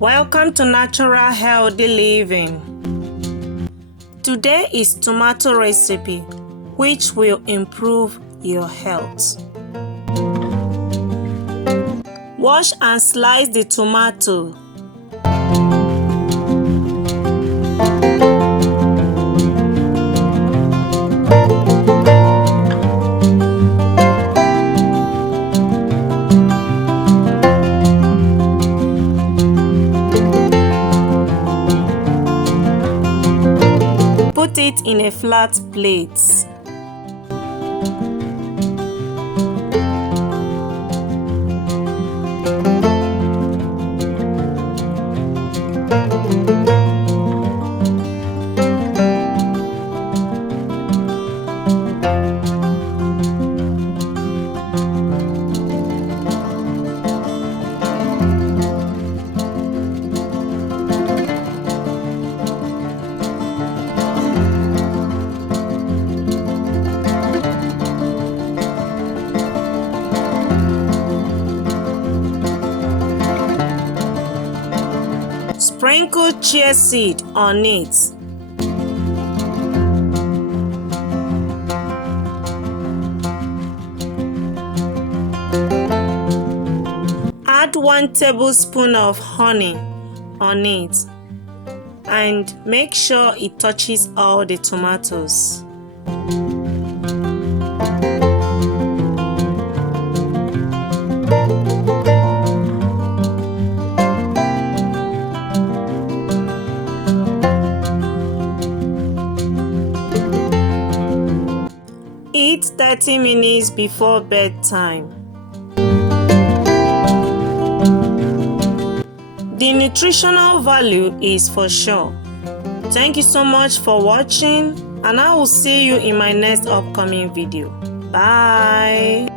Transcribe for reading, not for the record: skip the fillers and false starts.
Welcome to Natural Healthy Living. Today is tomato recipe which will improve your health. Wash and slice the tomato. Put it in a flat plate. Sprinkle chia seed on it. Add 1 tablespoon of honey on it and make sure it touches all the tomatoes. Eat 30 minutes before bedtime. The nutritional value is for sure. Thank you so much for watching, and I will see you in my next upcoming video. Bye.